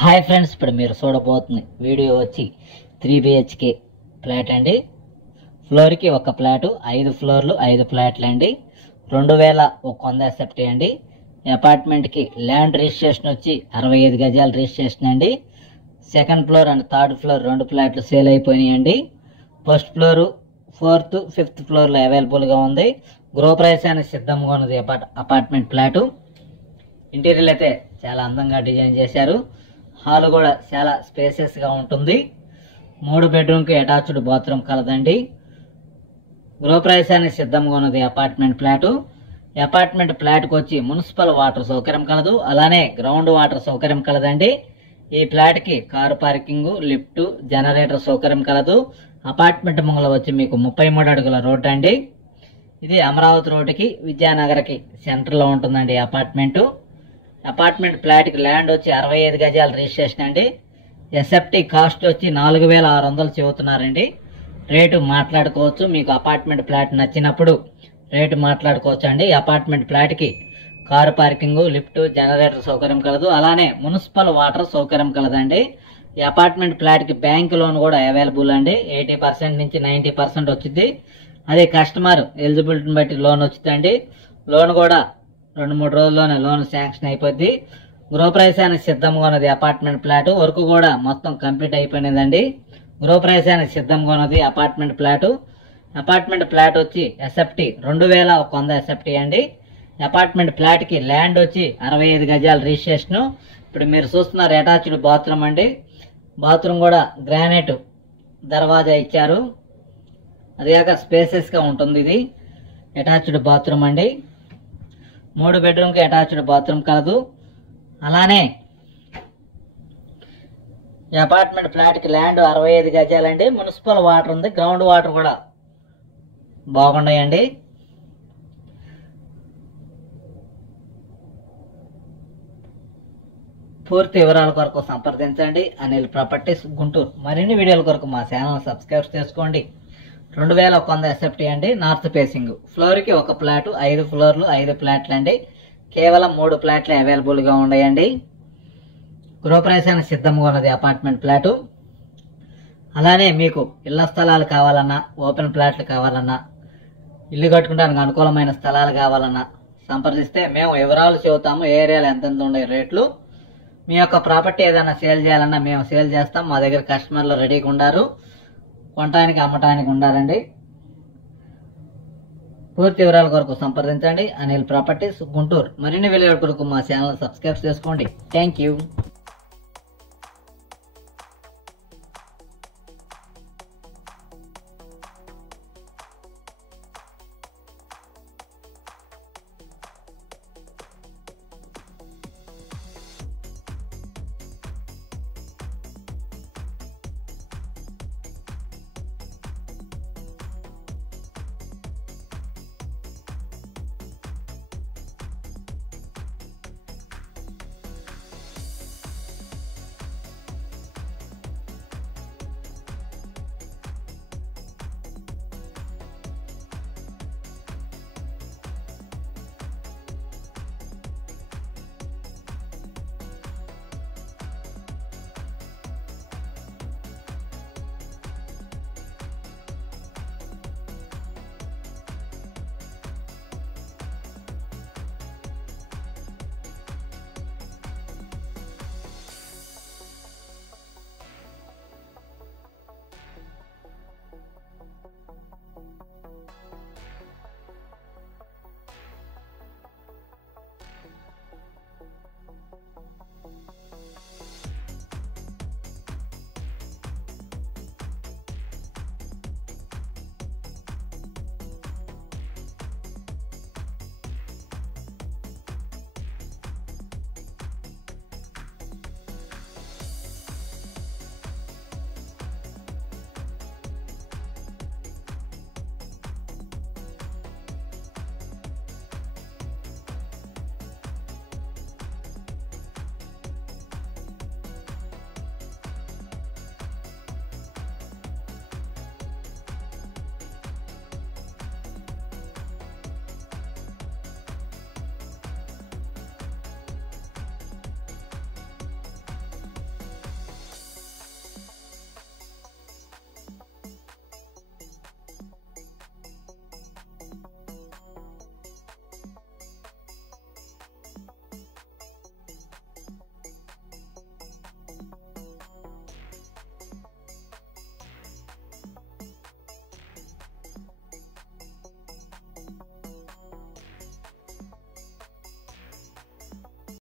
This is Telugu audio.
హాయ్ ఫ్రెండ్స్, ఇప్పుడు మీరు చూడబోతుంది వీడియో వచ్చి 3 BHK ఫ్లాట్ అండి. ఫ్లోర్కి ఒక ఫ్లాటు, 5 ఫ్లోర్లు 5 ఫ్లాట్లు అండి. 2100 SFT అండి. అపార్ట్మెంట్కి ల్యాండ్ రిజిస్ట్రేషన్ వచ్చి 65 గజాల రిజిస్ట్రేషన్ అండి. Second floor and third floor 2 ఫ్లాట్లు సేల్ అయిపోయినాయండి. ఫస్ట్ ఫ్లోరు 4th 5th ఫ్లోర్లో అవైలబుల్గా ఉంది. గృహప్రవేశానికి సిద్ధంగా ఉన్నది అపార్ట్మెంట్ ఫ్లాటు. ఇంటీరియర్ అయితే చాలా అందంగా డిజైన్ చేశారు. హాల్ కూడా చాలా స్పేసియస్గా ఉంటుంది. 3 బెడ్రూమ్కి అటాచ్డ్ బాత్రూమ్ కలదండి. గృహప్రవేశానికి సిద్ధంగా ఉన్నది అపార్ట్మెంట్ ఫ్లాటు. అపార్ట్మెంట్ ఫ్లాట్కి వచ్చి మున్సిపల్ వాటర్ సౌకర్యం కలదు, అలానే గ్రౌండ్ వాటర్ సౌకర్యం కలదండి. ఈ ఫ్లాట్కి కారు పార్కింగ్, లిఫ్ట్, జనరేటర్ సౌకర్యం కలదు. అపార్ట్మెంట్ ముంగల వచ్చి మీకు 33 అడుగుల రోడ్డు అండి. ఇది అమరావతి రోడ్డుకి విద్యానగర్కి సెంటర్లో ఉంటుందండి అపార్ట్మెంటు. అపార్ట్మెంట్ ఫ్లాట్కి ల్యాండ్ వచ్చి 65 గజాల రిజిస్ట్రేషన్ అండి. ఎస్ఎఫ్టీ కాస్ట్ వచ్చి 4600 చెబుతున్నారండి. రేటు మాట్లాడుకోవచ్చు. మీకు అపార్ట్మెంట్ ఫ్లాట్ నచ్చినప్పుడు రేటు మాట్లాడుకోవచ్చు అండి. అపార్ట్మెంట్ ఫ్లాట్కి కారు పార్కింగ్, లిఫ్ట్, జనరేటర్ సౌకర్యం కలదు, అలానే మున్సిపల్ వాటర్ సౌకర్యం కలదండి. ఈ అపార్ట్మెంట్ ఫ్లాట్కి బ్యాంక్ లోన్ కూడా అవైలబుల్ అండి. 80% నుంచి 90% వచ్చింది. అదే కస్టమర్ ఎలిజిబిలిటీని బట్టి లోన్ వచ్చిందండి. లోన్ కూడా 2-3 రోజుల్లోనే లోన్ శాంక్షన్ అయిపోద్ది. గృహప్రవేశానికి సిద్ధంగా ఉన్నది అపార్ట్మెంట్ ఫ్లాట్. వర్క్ కూడా మొత్తం కంప్లీట్ అయిపోయినదండి. గృహప్రవేశానికి సిద్ధంగా ఉన్నది అపార్ట్మెంట్ ఫ్లాట్. అపార్ట్మెంట్ ఫ్లాట్ వచ్చి ఎస్ఎఫ్టీ 2100 SFT అండి. అపార్ట్మెంట్ ఫ్లాట్కి ల్యాండ్ వచ్చి 65 గజాల రిజిస్ట్రేషన్. ఇప్పుడు మీరు చూస్తున్నారు అటాచ్డ్ బాత్రూమ్ అండి. బాత్రూమ్ కూడా గ్రానైట్ దర్వాజా ఇచ్చారు. అదేగాక స్పేసెస్గా ఉంటుంది. ఇది అటాచ్డ్ బాత్రూమ్ అండి. 3 బెడ్రూమ్కి అటాచ్డ్ బాత్రూమ్ కలదు. అలానే ఈ అపార్ట్మెంట్ ఫ్లాట్కి ల్యాండ్ 65 గజాలండి. మున్సిపల్ వాటర్ ఉంది, గ్రౌండ్ వాటర్ కూడా బాగున్నాయండి. పూర్తి వివరాల కొరకు సంప్రదించండి అనిల్ ప్రాపర్టీస్ గుంటూరు. మరిన్ని వీడియోల కొరకు మా ఛానల్ సబ్స్క్రైబ్ చేసుకోండి. 2100 SFT అండి. North facing. ఫ్లోర్కి ఒక ఫ్లాట్, 5 ఫ్లోర్లు 5 ఫ్లాట్లు అండి. కేవలం 3 ఫ్లాట్లు అవైలబుల్గా ఉన్నాయండి. గృహప్రవేశానికి సిద్ధంగా ఉన్నది అపార్ట్మెంట్ ఫ్లాటు. అలానే మీకు ఇళ్ల స్థలాలు కావాలన్నా, ఓపెన్ ఫ్లాట్లు కావాలన్నా, ఇల్లు కట్టుకోవడానికి అనుకూలమైన స్థలాలు కావాలన్నా సంప్రదిస్తే మేము వివరాలు చెబుతాము. ఏ ఏరియాలో ఎంతెంత ఉండే రేట్లు. మీ యొక్క ప్రాపర్టీ ఏదైనా సేల్ చేయాలన్నా మేము సేల్ చేస్తాం. మా దగ్గర కస్టమర్లు రెడీగా ఉన్నారు. కొనడానికి అమ్మటానికి ఉండాలండి. పూర్తి వివరాల కొరకు సంప్రదించండి అనిల్ ప్రాపర్టీస్ గుంటూరు. మరిన్ని వీడియోల కొరకు మా ఛానల్ సబ్స్క్రైబ్ చేసుకోండి. Thank you.